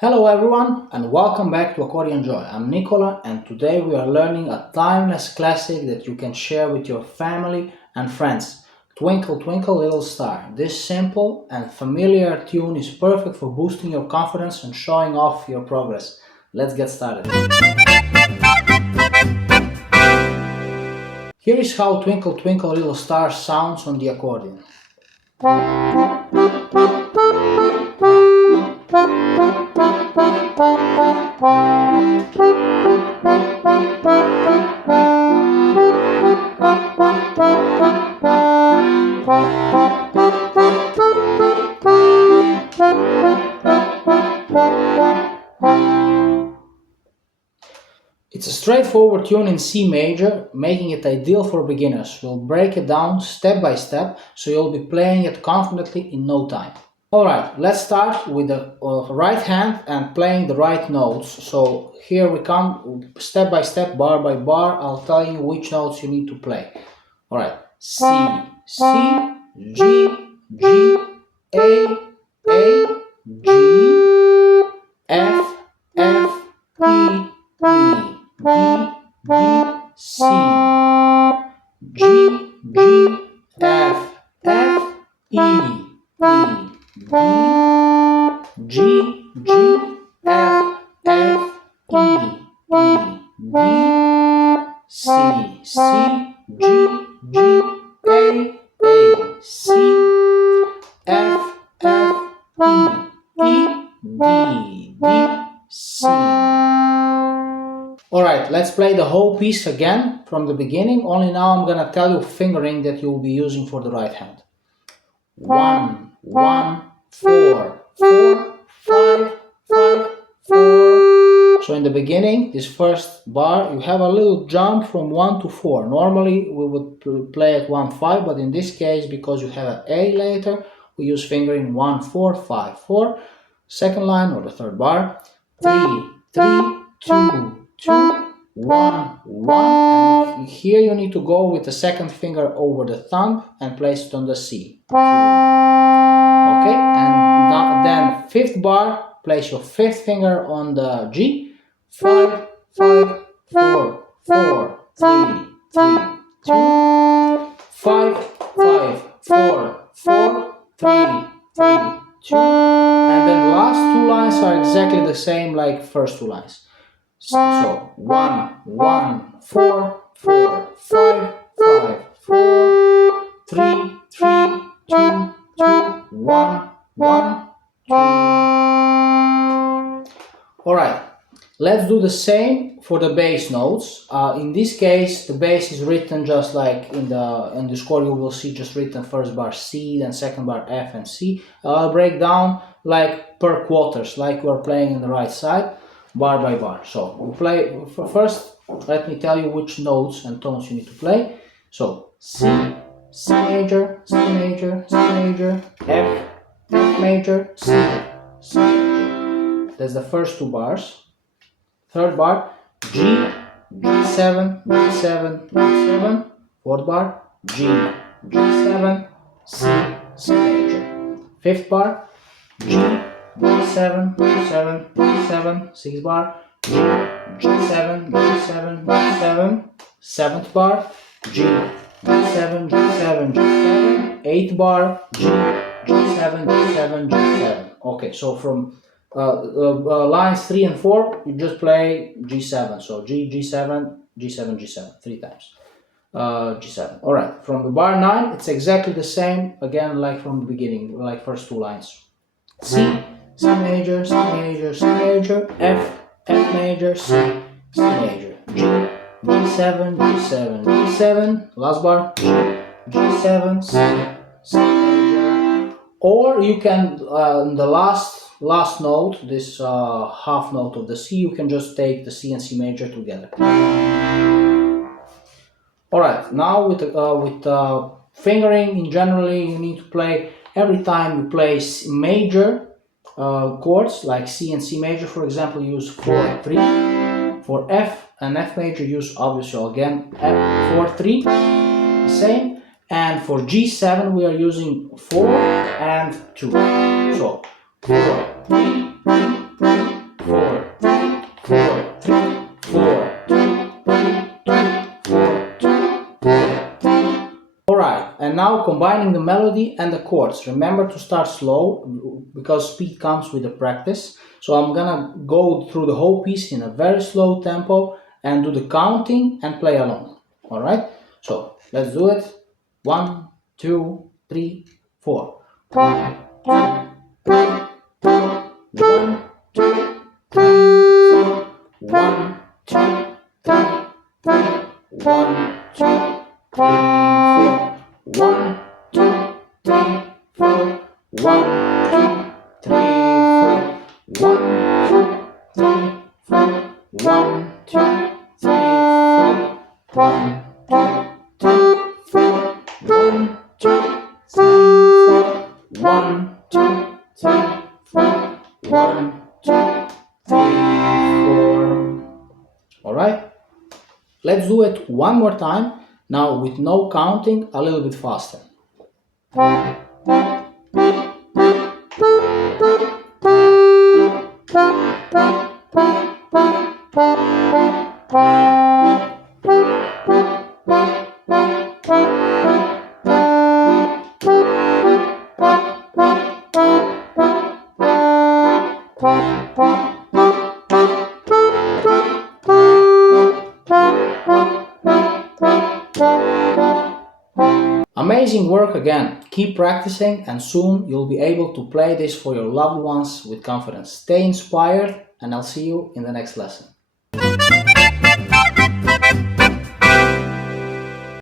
Hello everyone and welcome back to Accordion Joy. I'm Nicola and today we are learning a timeless classic that you can share with your family and friends. Twinkle Twinkle Little Star. This simple and familiar tune is perfect for boosting your confidence and showing off your progress. Let's get started. Here is how Twinkle Twinkle Little Star sounds on the accordion. It's a straightforward tune in C major, making it ideal for beginners. We'll break it down step by step, so you'll be playing it confidently in no time. Alright, let's start with the right hand and playing the right notes. So here we come step by step, bar by bar. I'll tell you which notes you need to play. Alright, C, C, G, G, A, G, F, F, E, E, D, C, G, G, F, F, E, E, D, G, G, F, F, E, E, D, C, C, G, G, A, C, F, F, E, E, D, C. Alright, let's play the whole piece again from the beginning, only now I'm gonna tell you fingering that you'll be using for the right hand. 1, 1, 4, 4, 5, 5, 4. So in the beginning, this first bar, you have a little jump from 1 to 4. Normally we would play at 1, 5, but in this case, because you have an A later, we use fingering 1, 4, 5, 4. Second line or the third bar, 3, 3, 2, 2, 1, 1, and here you need to go with the second finger over the thumb and place it on the C. 2. Okay, and then fifth bar, place your fifth finger on the G. 5, 5, 4, 4, 3, 3, 2, 5, 5, 4, 4, 3, 3, 2, and then the last two lines are exactly the same like first two lines. So 1, 1, 4, 4, 5, 5, 4, 3, 3, 2, 2, 1, 1, 2. Alright, let's do the same for the bass notes. In this case, the bass is written just like in the score you will see just written first bar C, then second bar F and C. I'll break down like per quarters, like we're playing on the right side, bar by bar. So we play first. Let me tell you which notes and tones you need to play. So C, C major, C major, C major, F, F major, C, C major. That's the first two bars. Third bar, G, G7, G7, G7. Fourth bar, G, G7, C, C major. Fifth bar, G, G7, G7, G7. Sixth bar, G, G7, G7, G7. Seventh bar, G, G7, G7, G7. Eighth bar, G, G7, G7, G7. Okay, so from lines 3 and 4, you just play G7. So G, G7, G7, G7, 3 times. G7. Alright, from the bar 9, it's exactly the same, again, like from the beginning, like first two lines. C, C major, C major, C major, F, F major, C, C major, G, G7, G7, G7, last bar, G, G7, C, C major. Or you can, in the last note, this half note of the C, you can just take the C and C major together. Alright, now with fingering, in generally you need to play, every time you play major chords, like C and C major, for example, use 4, 3. For F and F major, use obviously again F, 4, 3, the same. And for G7, we are using 4 and 2. So 4, 3, now combining the melody and the chords. Remember to start slow because speed comes with the practice. So I'm gonna go through the whole piece in a very slow tempo and do the counting and play along. Alright? So let's do it. 1, 2, 3, 4. 1, 2, 3, 4. 1, 2, 3, 4. 1, 2, 3, 4. 1, 2, 3, 4. 1, 2, 3, 4. 1, 2, 3, 4. 1, 2, 3, 4. 1, 2, 3, 4. 1, 2, 3, 4. 1, 2, 3, 4. 1, 2, 3, 4. 1, 2, 3, 4. Alright? Let's do it one more time. Now with no counting, a little bit faster. Amazing work again. Keep practicing and soon you'll be able to play this for your loved ones with confidence. Stay inspired and I'll see you in the next lesson.